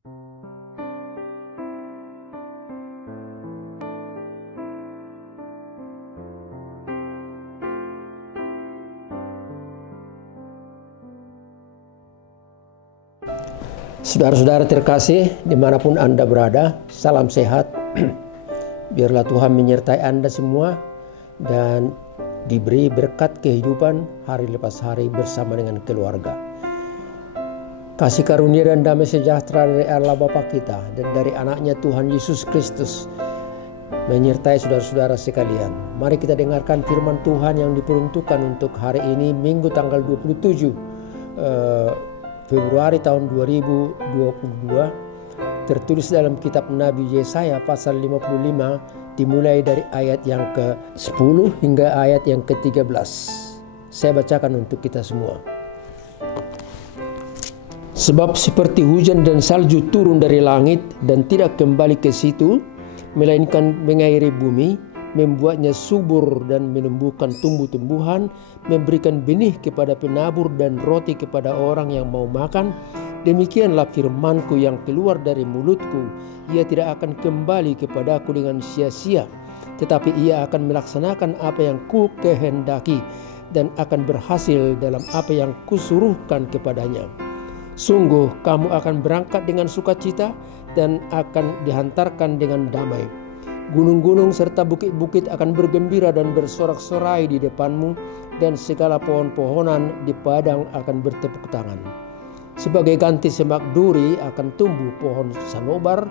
Saudara-saudara terkasih, dimanapun Anda berada, salam sehat. Biarlah Tuhan menyertai Anda semua dan diberi berkat kehidupan hari lepas hari bersama dengan keluarga. Kasih karunia dan damai sejahtera dari Allah Bapa kita dan dari anaknya Tuhan Yesus Kristus menyertai saudara-saudara sekalian. Mari kita dengarkan firman Tuhan yang diperuntukkan untuk hari ini, Minggu tanggal 27 Februari tahun 2022, tertulis dalam kitab Nabi Yesaya pasal 55 dimulai dari ayat yang ke-10 hingga ayat yang ke-13. Saya bacakan untuk kita semua. Sebab seperti hujan dan salju turun dari langit dan tidak kembali ke situ, melainkan mengairi bumi, membuatnya subur dan menumbuhkan tumbuh-tumbuhan, memberikan benih kepada penabur dan roti kepada orang yang mau makan. Demikianlah firmanku yang keluar dari mulutku, ia tidak akan kembali kepadaku dengan sia-sia, tetapi ia akan melaksanakan apa yang ku kehendaki dan akan berhasil dalam apa yang kusuruhkan kepadanya. Sungguh kamu akan berangkat dengan sukacita dan akan dihantarkan dengan damai. Gunung-gunung serta bukit-bukit akan bergembira dan bersorak-sorai di depanmu, dan segala pohon-pohonan di padang akan bertepuk tangan. Sebagai ganti semak duri akan tumbuh pohon sanobar,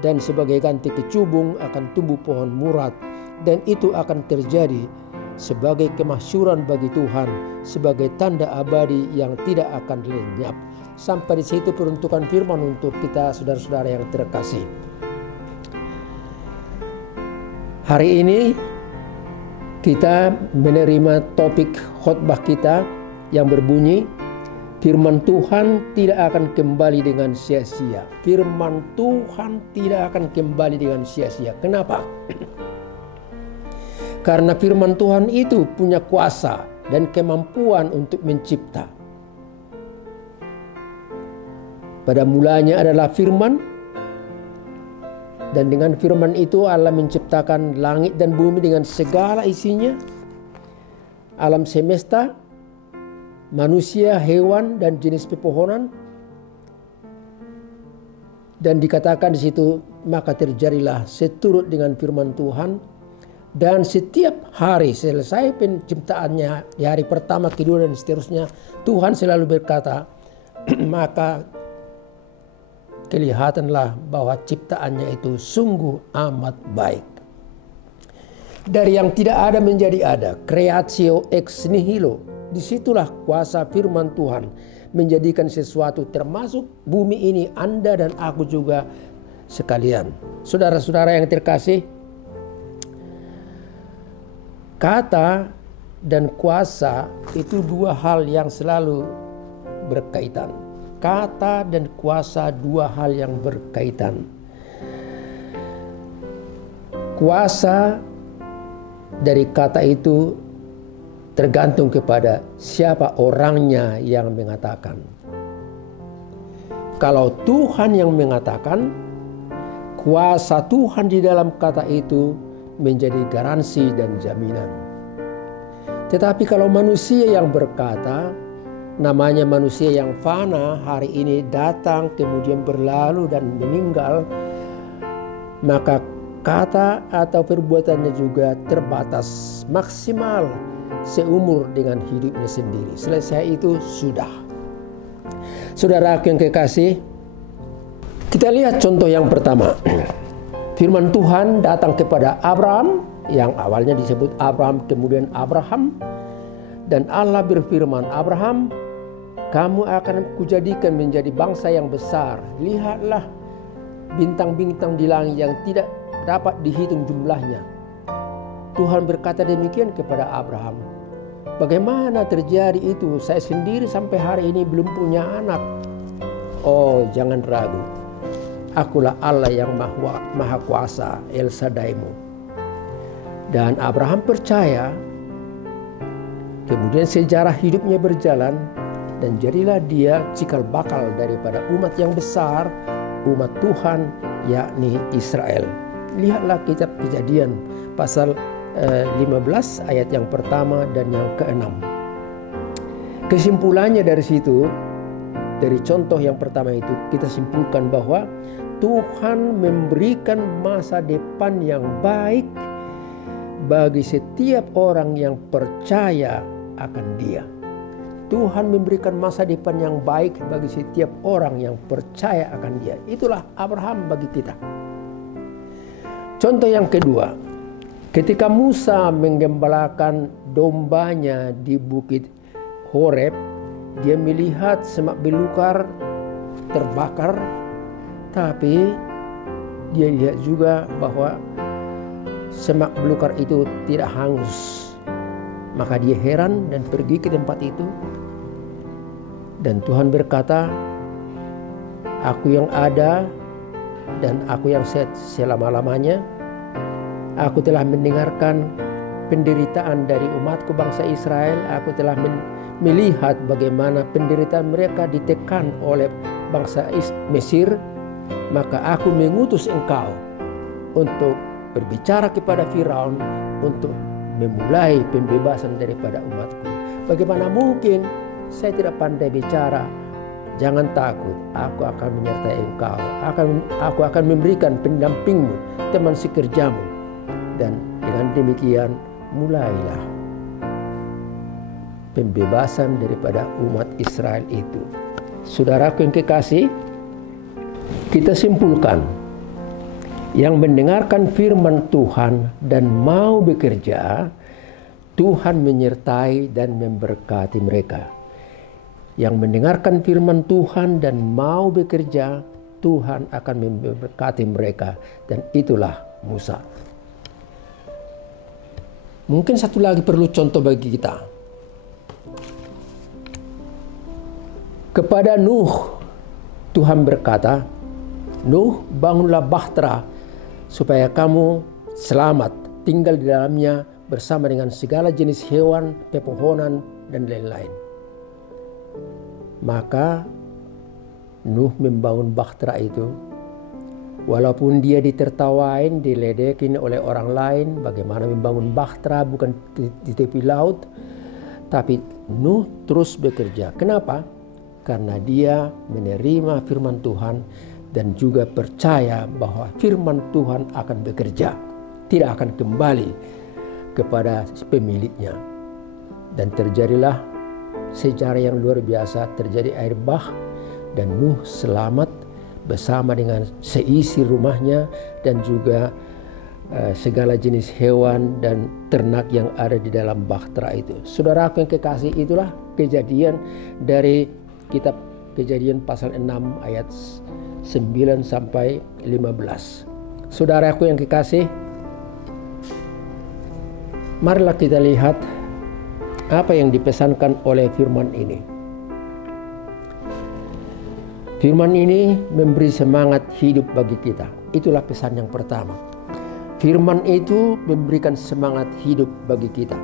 dan sebagai ganti kecubung akan tumbuh pohon murad, dan itu akan terjadi sebagai kemasyuran bagi Tuhan, sebagai tanda abadi yang tidak akan lenyap. Sampai di situ peruntukan firman untuk kita saudara-saudara yang terkasih. Hari ini kita menerima topik khotbah kita yang berbunyi, firman Tuhan tidak akan kembali dengan sia-sia. Firman Tuhan tidak akan kembali dengan sia-sia. Kenapa? Karena firman Tuhan itu punya kuasa dan kemampuan untuk mencipta. Pada mulanya adalah firman, dan dengan firman itu Allah menciptakan langit dan bumi dengan segala isinya, alam semesta, manusia, hewan, dan jenis pepohonan. Dan dikatakan di situ, maka terjadilah seturut dengan firman Tuhan. Dan setiap hari selesai penciptaannya, di hari pertama, kedua, dan seterusnya, Tuhan selalu berkata, maka kelihatanlah bahwa ciptaannya itu sungguh amat baik. Dari yang tidak ada menjadi ada, creatio ex nihilo. Disitulah kuasa firman Tuhan menjadikan sesuatu, termasuk bumi ini, Anda dan aku juga sekalian. Saudara-saudara yang terkasih, kata dan kuasa itu dua hal yang selalu berkaitan. Kata dan kuasa dua hal yang berkaitan. Kuasa dari kata itu tergantung kepada siapa orangnya yang mengatakan. Kalau Tuhan yang mengatakan, kuasa Tuhan di dalam kata itu menjadi garansi dan jaminan. Tetapi kalau manusia yang berkata, namanya manusia yang fana, hari ini datang kemudian berlalu dan meninggal, maka kata atau perbuatannya juga terbatas, maksimal seumur dengan hidupnya sendiri. Selesai itu sudah. Saudara yang kekasih, kita lihat contoh yang pertama. Firman Tuhan datang kepada Abraham, yang awalnya disebut Abraham kemudian Abraham, dan Allah berfirman, Abraham, kamu akan kujadikan menjadi bangsa yang besar. Lihatlah bintang-bintang di langit yang tidak dapat dihitung jumlahnya. Tuhan berkata demikian kepada Abraham. Bagaimana terjadi itu? Saya sendiri sampai hari ini belum punya anak. Oh, jangan ragu. Akulah Allah yang maha kuasa, El Shaddai-mu. Dan Abraham percaya. Kemudian sejarah hidupnya berjalan, dan jadilah dia cikal bakal daripada umat yang besar, umat Tuhan, yakni Israel. Lihatlah kitab Kejadian pasal 15 ayat yang pertama dan yang ke-6. Kesimpulannya dari situ, dari contoh yang pertama itu, kita simpulkan bahwa Tuhan memberikan masa depan yang baik bagi setiap orang yang percaya akan Dia. Tuhan memberikan masa depan yang baik bagi setiap orang yang percaya akan Dia. Itulah Abraham bagi kita. Contoh yang kedua, ketika Musa menggembalakan dombanya di bukit Horeb, dia melihat semak belukar terbakar, tapi dia lihat juga bahwa semak belukar itu tidak hangus. Maka dia heran dan pergi ke tempat itu. Dan Tuhan berkata, "Aku yang ada dan aku yang selama-lamanya. Aku telah mendengarkan penderitaan dari umatku bangsa Israel. Aku telah melihat bagaimana penderitaan mereka ditekan oleh bangsa Mesir. Maka aku mengutus engkau untuk berbicara kepada Firaun untuk memulai pembebasan daripada umatku." Bagaimana mungkin saya tidak pandai bicara? Jangan takut, aku akan menyertai engkau. Aku akan memberikan pendampingmu, teman sekerjamu. Dan dengan demikian mulailah pembebasan daripada umat Israel itu. Saudaraku yang kekasih, kita simpulkan, yang mendengarkan firman Tuhan dan mau bekerja, Tuhan menyertai dan memberkati mereka. Yang mendengarkan firman Tuhan dan mau bekerja, Tuhan akan memberkati mereka. Dan itulah Musa. Mungkin satu lagi perlu contoh bagi kita. Kepada Nuh, Tuhan berkata, "Nuh, bangunlah bahtera supaya kamu selamat tinggal di dalamnya bersama dengan segala jenis hewan, pepohonan, dan lain-lain." Maka Nuh membangun bahtera itu. Walaupun dia ditertawain, diledekin oleh orang lain, bagaimana membangun bahtera bukan di tepi laut. Tapi Nuh terus bekerja. Kenapa? Karena dia menerima firman Tuhan dan juga percaya bahwa firman Tuhan akan bekerja, tidak akan kembali kepada pemiliknya. Dan terjadilah sejarah yang luar biasa, terjadi air bah dan Nuh selamat bersama dengan seisi rumahnya dan juga segala jenis hewan dan ternak yang ada di dalam bahtera itu. Saudaraku yang kekasih, itulah kejadian dari kitab Kejadian pasal 6 ayat 9 sampai 15. Saudaraku yang kekasih, marilah kita lihat apa yang dipesankan oleh firman ini. Firman ini memberi semangat hidup bagi kita. Itulah pesan yang pertama. Firman itu memberikan semangat hidup bagi kita.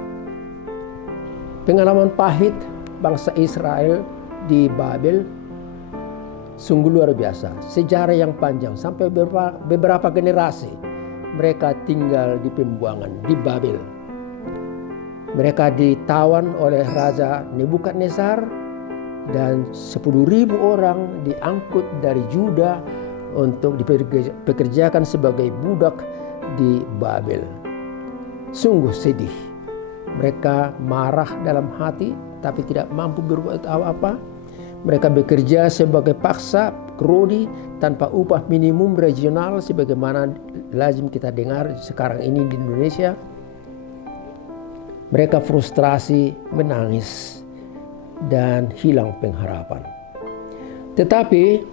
Pengalaman pahit bangsa Israel di Babel sungguh luar biasa. Sejarah yang panjang sampai beberapa generasi mereka tinggal di pembuangan di Babel. Mereka ditawan oleh Raja Nebukadnezar dan 10.000 orang diangkut dari Juda untuk dipekerjakan sebagai budak di Babel. Sungguh sedih. Mereka marah dalam hati tapi tidak mampu berbuat apa-apa. Mereka bekerja sebagai paksa, kroni, tanpa upah minimum regional sebagaimana lazim kita dengar sekarang ini di Indonesia. Mereka frustrasi, menangis, dan hilang pengharapan. Tetapi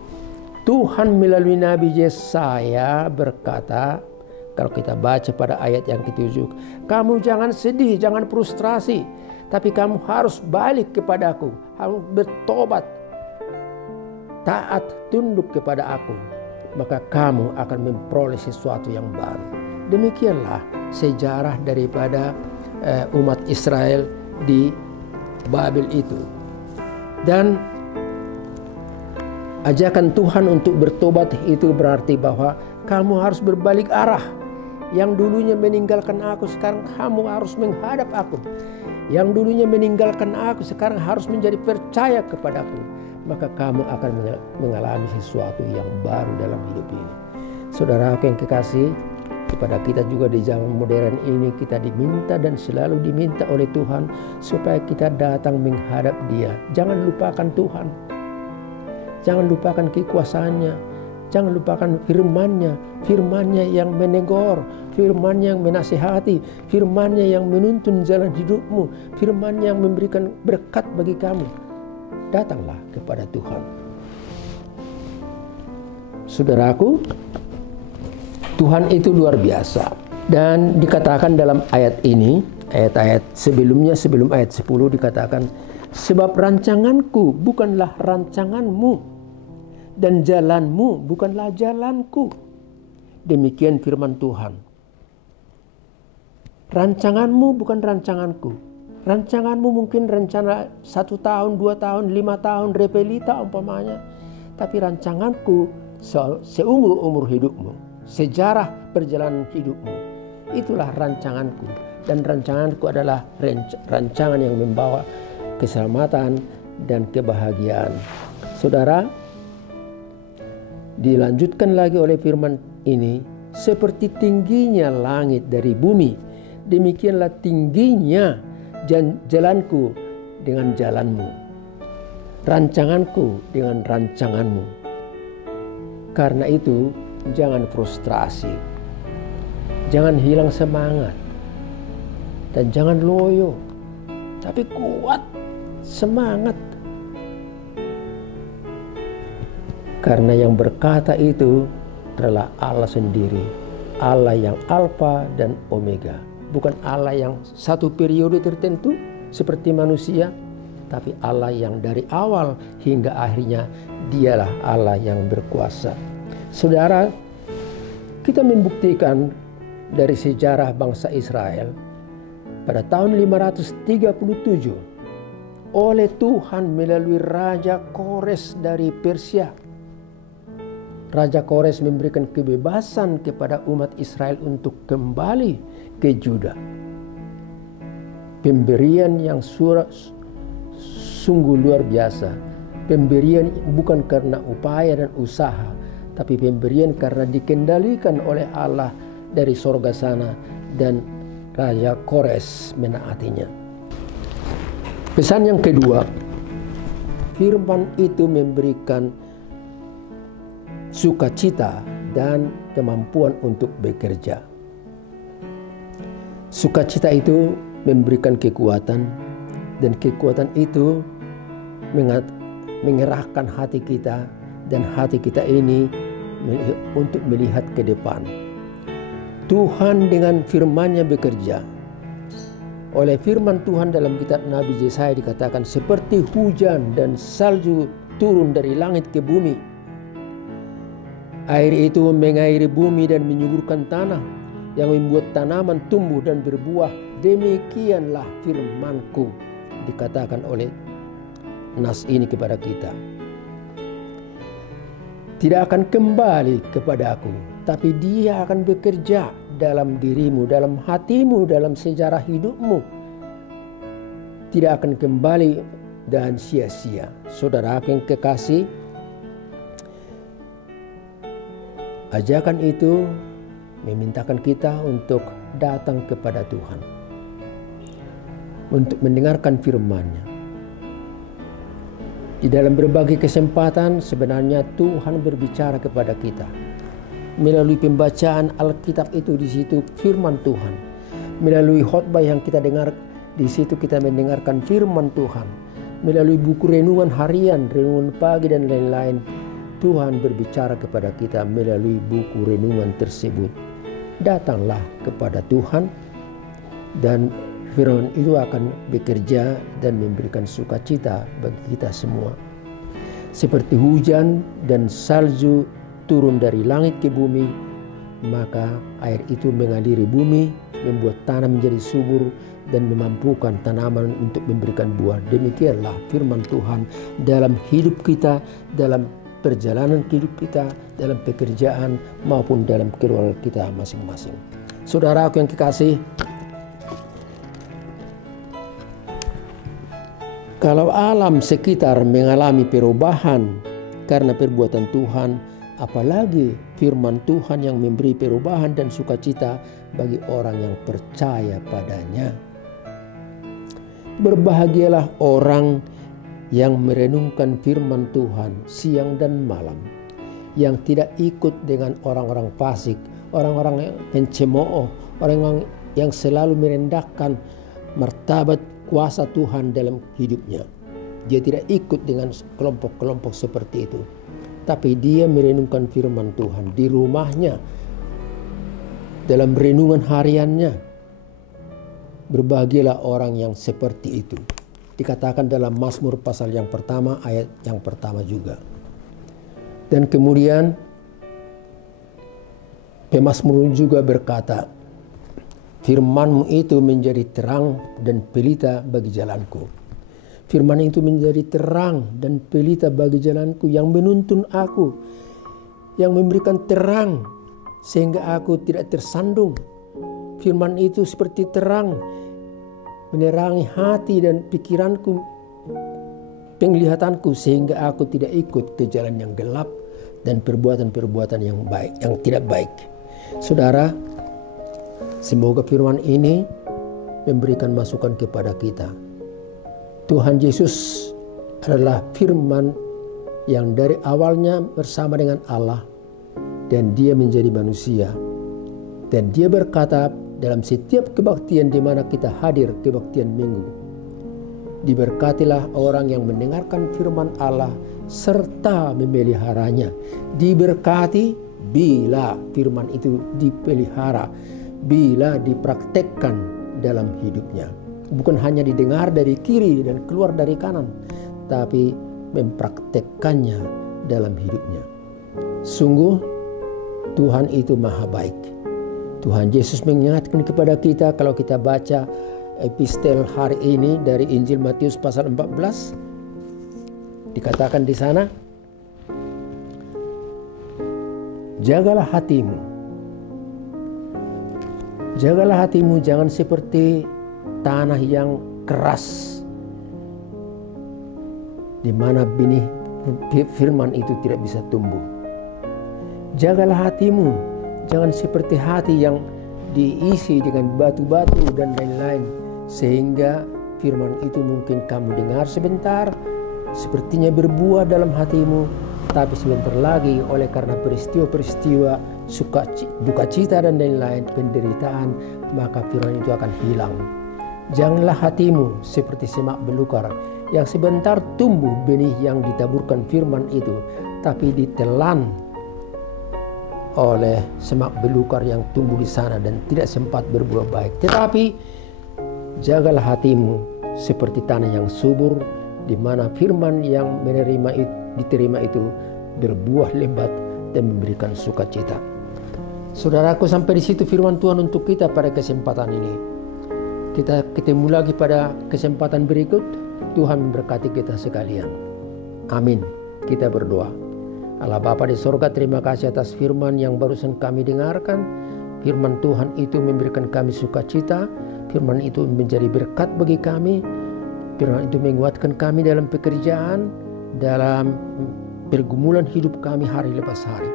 Tuhan melalui Nabi Yesaya berkata, kalau kita baca pada ayat yang ke-7, "Kamu jangan sedih, jangan frustrasi, tapi kamu harus balik kepadaku, harus bertobat, taat, tunduk kepada aku, maka kamu akan memperoleh sesuatu yang baru." Demikianlah sejarah daripada umat Israel di Babel itu. Dan Ajakan Tuhan untuk bertobat itu berarti bahwa kamu harus berbalik arah. Yang dulunya meninggalkan aku, sekarang kamu harus menghadap aku. Yang dulunya meninggalkan aku, sekarang harus menjadi percaya kepadaku. Maka kamu akan mengalami sesuatu yang baru dalam hidup ini. Saudara yang kekasih, kepada kita juga di zaman modern ini kita diminta dan selalu diminta oleh Tuhan supaya kita datang menghadap Dia. Jangan lupakan Tuhan. Jangan lupakan kekuasaannya. Jangan lupakan firman-Nya. Firman-Nya yang menegur, firman-Nya yang menasihati, firman-Nya yang menuntun jalan hidupmu, firman-Nya yang memberikan berkat bagi kamu. Datanglah kepada Tuhan. Saudaraku, Tuhan itu luar biasa. Dan dikatakan dalam ayat ini, ayat-ayat sebelumnya, sebelum ayat 10 dikatakan, sebab rancanganku bukanlah rancanganmu, dan jalanmu bukanlah jalanku. Demikian firman Tuhan. Rancanganmu bukan rancanganku. Rancanganmu mungkin rencana 1 tahun, 2 tahun, 5 tahun, repelita umpamanya. Tapi rancanganku seumur-umur hidupmu. Sejarah perjalanan hidupmu. Itulah rancanganku. Dan rancanganku adalah rancangan yang membawa keselamatan dan kebahagiaan. Saudara, dilanjutkan lagi oleh firman ini, seperti tingginya langit dari bumi, demikianlah tingginya jalanku dengan jalanmu, rancanganku dengan rancanganmu. Karena itu jangan frustrasi, jangan hilang semangat, dan jangan loyo, tapi kuat semangat. Karena yang berkata itu adalah Allah sendiri, Allah yang Alfa dan Omega. Bukan Allah yang satu periode tertentu seperti manusia, tapi Allah yang dari awal hingga akhirnya, Dialah Allah yang berkuasa. Saudara, kita membuktikan dari sejarah bangsa Israel pada tahun 537 oleh Tuhan melalui Raja Kores dari Persia. Raja Kores memberikan kebebasan kepada umat Israel untuk kembali ke Juda. Pemberian yang sungguh luar biasa. Pemberian bukan karena upaya dan usaha, tapi pemberian karena dikendalikan oleh Allah dari sorga sana, dan Raja Kores menaatinya. Pesan yang kedua, firman itu memberikan sukacita dan kemampuan untuk bekerja. Sukacita itu memberikan kekuatan, dan kekuatan itu mengerahkan hati kita, dan hati kita ini untuk melihat ke depan. Tuhan dengan firman-Nya bekerja. Oleh firman Tuhan dalam kitab Nabi Yesaya dikatakan, seperti hujan dan salju turun dari langit ke bumi. Air itu mengairi bumi dan menyuburkan tanah, yang membuat tanaman tumbuh dan berbuah. Demikianlah firman-Ku, dikatakan oleh nas ini kepada kita. Tidak akan kembali kepada Aku, tapi Dia akan bekerja dalam dirimu, dalam hatimu, dalam sejarah hidupmu. Tidak akan kembali dan sia-sia. Saudara yang kekasih, ajakan itu memintakan kita untuk datang kepada Tuhan, untuk mendengarkan firman-Nya. Di dalam berbagai kesempatan sebenarnya Tuhan berbicara kepada kita melalui pembacaan Alkitab itu. Di situ firman Tuhan. Melalui khotbah yang kita dengar, di situ kita mendengarkan firman Tuhan. Melalui buku renungan harian, renungan pagi dan lain-lain, Tuhan berbicara kepada kita melalui buku renungan tersebut. Datanglah kepada Tuhan, dan firman itu akan bekerja dan memberikan sukacita bagi kita semua. Seperti hujan dan salju turun dari langit ke bumi, maka air itu mengaliri bumi, membuat tanah menjadi subur, dan memampukan tanaman untuk memberikan buah. Demikianlah firman Tuhan dalam hidup kita, dalam perjalanan hidup kita, dalam pekerjaan maupun dalam keluarga kita masing-masing. Saudaraku yang kekasih, kalau alam sekitar mengalami perubahan karena perbuatan Tuhan, apalagi firman Tuhan yang memberi perubahan dan sukacita bagi orang yang percaya padanya. Berbahagialah orang yang merenungkan firman Tuhan siang dan malam, yang tidak ikut dengan orang-orang fasik, orang-orang yang pencemooh, orang yang selalu merendahkan martabat kuasa Tuhan dalam hidupnya. Dia tidak ikut dengan kelompok-kelompok seperti itu, tapi dia merenungkan firman Tuhan di rumahnya, dalam renungan hariannya. Berbahagialah orang yang seperti itu. Dikatakan dalam Mazmur pasal yang pertama, ayat yang pertama juga. Dan kemudian pemazmur juga berkata, firman-Mu itu menjadi terang dan pelita bagi jalanku. Firman itu menjadi terang dan pelita bagi jalanku, yang menuntun aku, yang memberikan terang sehingga aku tidak tersandung. Firman itu seperti terang, menerangi hati dan pikiranku, penglihatanku, sehingga aku tidak ikut ke jalan yang gelap dan perbuatan-perbuatan yang baik, yang tidak baik. Saudara, semoga firman ini memberikan masukan kepada kita. Tuhan Yesus adalah firman yang dari awalnya bersama dengan Allah, dan dia menjadi manusia. Dan dia berkata dalam setiap kebaktian di mana kita hadir, kebaktian minggu, diberkatilah orang yang mendengarkan firman Allah serta memeliharanya. Diberkati bila firman itu dipelihara, bila dipraktekkan dalam hidupnya. Bukan hanya didengar dari kiri dan keluar dari kanan, tapi mempraktekkannya dalam hidupnya. Sungguh Tuhan itu maha baik. Tuhan Yesus mengingatkan kepada kita, kalau kita baca epistel hari ini dari Injil Matius pasal 14, dikatakan di sana, jagalah hatimu. Jagalah hatimu, jangan seperti tanah yang keras, di mana benih firman itu tidak bisa tumbuh. Jagalah hatimu, jangan seperti hati yang diisi dengan batu-batu dan lain-lain, sehingga firman itu mungkin kamu dengar sebentar, sepertinya berbuah dalam hatimu, tapi sebentar lagi oleh karena peristiwa-peristiwa duka cita dan lain-lain, penderitaan, maka firman itu akan hilang. Janganlah hatimu seperti semak belukar yang sebentar tumbuh benih yang ditaburkan firman itu, tapi ditelan oleh semak belukar yang tumbuh di sana dan tidak sempat berbuah baik. Tetapi jagalah hatimu seperti tanah yang subur, di mana firman yang diterima itu berbuah lebat dan memberikan sukacita. Saudaraku, sampai di situ firman Tuhan untuk kita pada kesempatan ini. Kita ketemu lagi pada kesempatan berikut. Tuhan memberkati kita sekalian. Amin. Kita berdoa. Allah Bapa di sorga, terima kasih atas firman yang barusan kami dengarkan. Firman Tuhan itu memberikan kami sukacita. Firman itu menjadi berkat bagi kami. Firman itu menguatkan kami dalam pekerjaan, dalam pergumulan hidup kami hari lepas hari.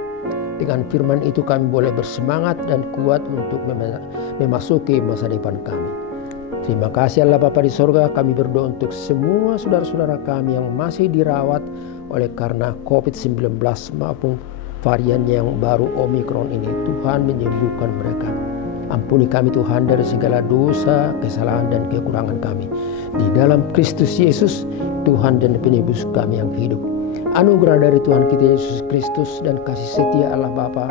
Dengan firman itu kami boleh bersemangat dan kuat untuk memasuki masa depan kami. Terima kasih Allah Bapa di sorga, kami berdoa untuk semua saudara-saudara kami yang masih dirawat oleh karena COVID-19 maupun varian yang baru Omikron ini. Tuhan menyembuhkan mereka. Ampuni kami Tuhan dari segala dosa, kesalahan dan kekurangan kami. Di dalam Kristus Yesus, Tuhan dan penebus kami yang hidup. Anugerah dari Tuhan kita Yesus Kristus dan kasih setia Allah Bapa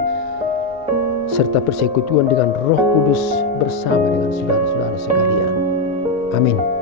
serta persekutuan dengan Roh Kudus bersama dengan saudara-saudara sekalian. Amin.